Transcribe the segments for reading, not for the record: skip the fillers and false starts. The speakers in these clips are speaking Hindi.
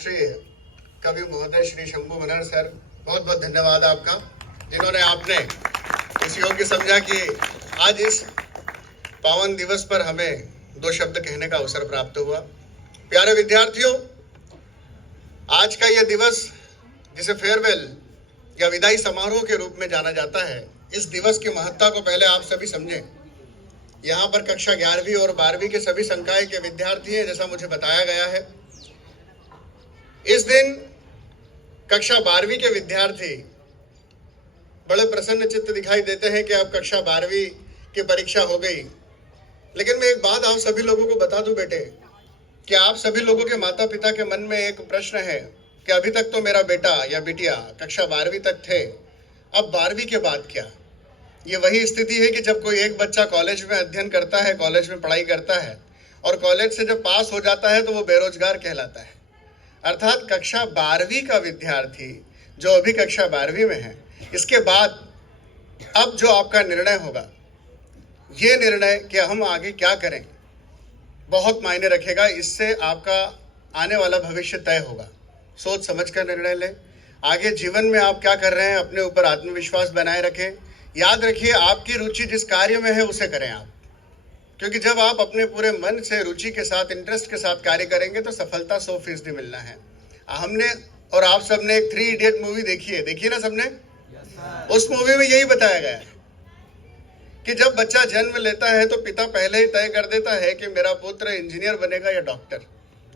श्री कवि महोदय श्री शंभू मनहर सर, बहुत बहुत धन्यवाद आपका, जिन्होंने आपने इस योग्य समझा कि आज इस पावन दिवस पर हमें दो शब्द कहने का अवसर प्राप्त हुआ। प्यारे विद्यार्थियों, आज का यह दिवस जिसे फेयरवेल या विदाई समारोह के रूप में जाना जाता है, इस दिवस की महत्ता को पहले आप सभी समझें। यहाँ पर कक्षा 11वीं और 12वीं के सभी संकाय के विद्यार्थी हैं, जैसा मुझे बताया गया है। इस दिन कक्षा 12वीं के विद्यार्थी बड़े प्रसन्न चित्त दिखाई देते हैं कि अब कक्षा 12वीं की परीक्षा हो गई। लेकिन मैं एक बात आप सभी लोगों को बता दूं बेटे, कि आप सभी लोगों के माता पिता के मन में एक प्रश्न है कि अभी तक तो मेरा बेटा या बिटिया कक्षा 12वीं तक थे, अब 12वीं के बाद क्या। ये वही स्थिति है कि जब कोई एक बच्चा कॉलेज में अध्ययन करता है, कॉलेज में पढ़ाई करता है और कॉलेज से जब पास हो जाता है तो वो बेरोजगार कहलाता है। अर्थात कक्षा 12वीं का विद्यार्थी जो अभी कक्षा 12वीं में है, इसके बाद अब जो आपका निर्णय होगा, ये निर्णय कि हम आगे क्या करें, बहुत मायने रखेगा। इससे आपका आने वाला भविष्य तय होगा। सोच समझ कर निर्णय लें। आगे जीवन में आप क्या कर रहे हैं, अपने ऊपर आत्मविश्वास बनाए रखें। याद रखिए, आपकी रुचि जिस कार्य में है उसे करें आप, क्योंकि जब आप अपने पूरे मन से, रुचि के साथ, इंटरेस्ट के साथ कार्य करेंगे तो सफलता 100% मिलना है। हमने और आप सबने एक 3 इडियट मूवी देखी ना सबने? उस मूवी में यही बताया गया है कि जब बच्चा जन्म लेता है तो पिता पहले ही तय कर देता है कि मेरा पुत्र इंजीनियर बनेगा या डॉक्टर।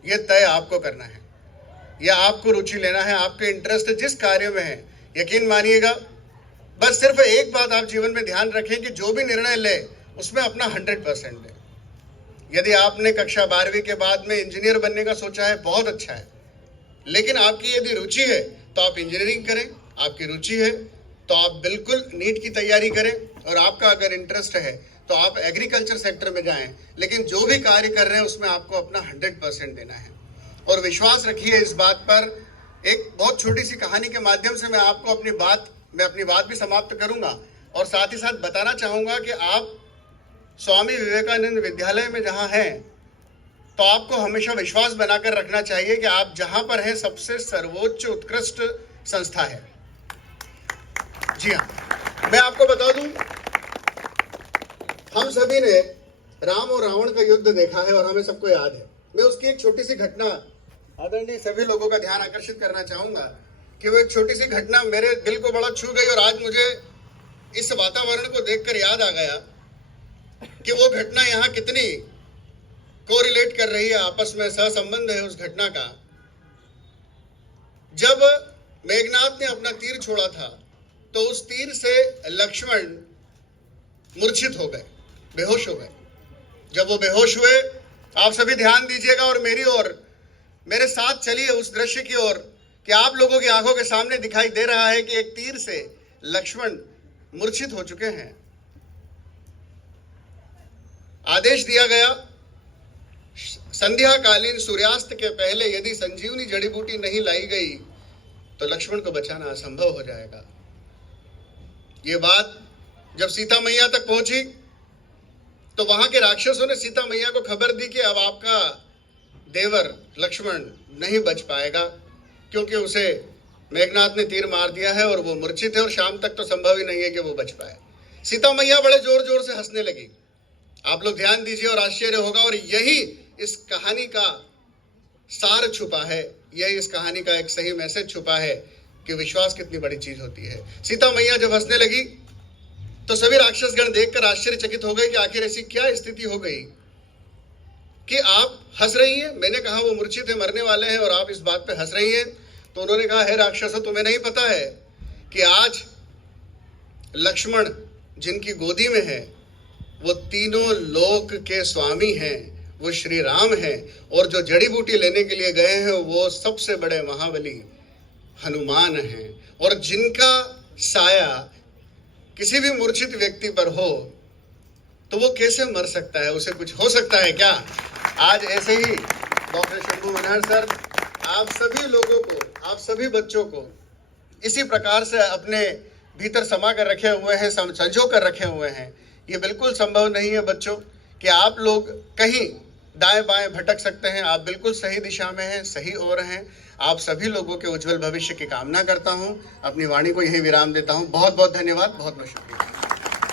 ये तय आपको करना है, या आपको रुचि लेना है, आपके इंटरेस्ट जिस कार्य में है। यकीन मानिएगा, बस सिर्फ एक बात आप जीवन में ध्यान रखें कि जो भी निर्णय ले उसमें अपना 100% दें। यदि आपने कक्षा 12वीं के बाद में इंजीनियर बनने का सोचा है, बहुत अच्छा है, लेकिन आपकी यदि रुचि है तो आप इंजीनियरिंग करें। आपकी रुचि है तो आप बिल्कुल नीट की तैयारी करें, और आपका अगर इंटरेस्ट है तो आप एग्रीकल्चर सेक्टर में जाएं। लेकिन जो भी कार्य कर रहे हैं उसमें आपको अपना 100% देना है। और विश्वास रखिए इस बात पर। एक बहुत छोटी सी कहानी के माध्यम से मैं आपको अपनी बात भी समाप्त करूंगा, और साथ ही साथ बताना चाहूंगा कि आप स्वामी विवेकानंद विद्यालय में जहां हैं, तो आपको हमेशा विश्वास बनाकर रखना चाहिए कि आप जहां पर हैं सबसे सर्वोच्च उत्कृष्ट संस्था है। जी हाँ, मैं आपको बता दूं, हम सभी ने राम और रावण का युद्ध देखा है और हमें सबको याद है। मैं उसकी एक छोटी सी घटना आदरणीय सभी लोगों का ध्यान आकर्षित करना चाहूंगा कि वो एक छोटी सी घटना मेरे दिल को बड़ा छू गई, और आज मुझे इस वातावरण को देखकर याद आ गया कि वो घटना यहाँ कितनी कोरिलेट कर रही है, आपस में सहसंबंध है उस घटना का। जब मेघनाद ने अपना तीर छोड़ा था तो उस तीर से लक्ष्मण मूर्छित हो गए, बेहोश हो गए। जब वो बेहोश हुए, आप सभी ध्यान दीजिएगा और मेरी ओर, मेरे साथ चलिए उस दृश्य की ओर, कि आप लोगों की आंखों के सामने दिखाई दे रहा है कि एक तीर से लक्ष्मण मूर्छित हो चुके हैं। आदेश दिया गया, संध्या कालीन सूर्यास्त के पहले यदि संजीवनी जड़ी बूटी नहीं लाई गई तो लक्ष्मण को बचाना असंभव हो जाएगा। ये बात जब सीता मैया तक पहुंची तो वहां के राक्षसों ने सीता मैया को खबर दी कि अब आपका देवर लक्ष्मण नहीं बच पाएगा, क्योंकि उसे मेघनाद ने तीर मार दिया है और वो मूर्छित है, और शाम तक तो संभव ही नहीं है कि वो बच पाए। सीता मैया बड़े जोर जोर से हंसने लगी। आप लोग ध्यान दीजिए और आश्चर्य होगा, और यही इस कहानी का सार छुपा है, यही इस कहानी का एक सही मैसेज छुपा है कि विश्वास कितनी बड़ी चीज होती है। सीता मैया जब हंसने लगी तो सभी राक्षसगण देखकर आश्चर्यचकित हो गए कि आखिर ऐसी क्या स्थिति हो गई कि आप हंस रही हैं। मैंने कहा वो मूर्छित है, मरने वाले हैं, और आप इस बात पे हंस रही हैं। तो उन्होंने कहा, हे राक्षसों, तुम्हें नहीं पता है कि आज लक्ष्मण जिनकी गोदी में है वो तीनों लोक के स्वामी हैं, वो श्री राम हैं, और जो जड़ी बूटी लेने के लिए गए हैं वो सबसे बड़े महाबली हनुमान हैं, और जिनका साया किसी भी मूर्छित व्यक्ति पर हो तो वो कैसे मर सकता है, उसे कुछ हो सकता है क्या। आज ऐसे ही डॉक्टर शंभू मनहर सर आप सभी लोगों को, आप सभी बच्चों को इसी प्रकार से अपने भीतर समा कर रखे हुए हैं, संजो कर रखे हुए हैं। ये बिल्कुल संभव नहीं है बच्चों कि आप लोग कहीं दाएं बाएं भटक सकते हैं। आप बिल्कुल सही दिशा में हैं, सही ओर हैं। आप सभी लोगों के उज्जवल भविष्य की कामना करता हूं। अपनी वाणी को यहीं विराम देता हूं। बहुत बहुत धन्यवाद, बहुत बहुत शुक्रिया।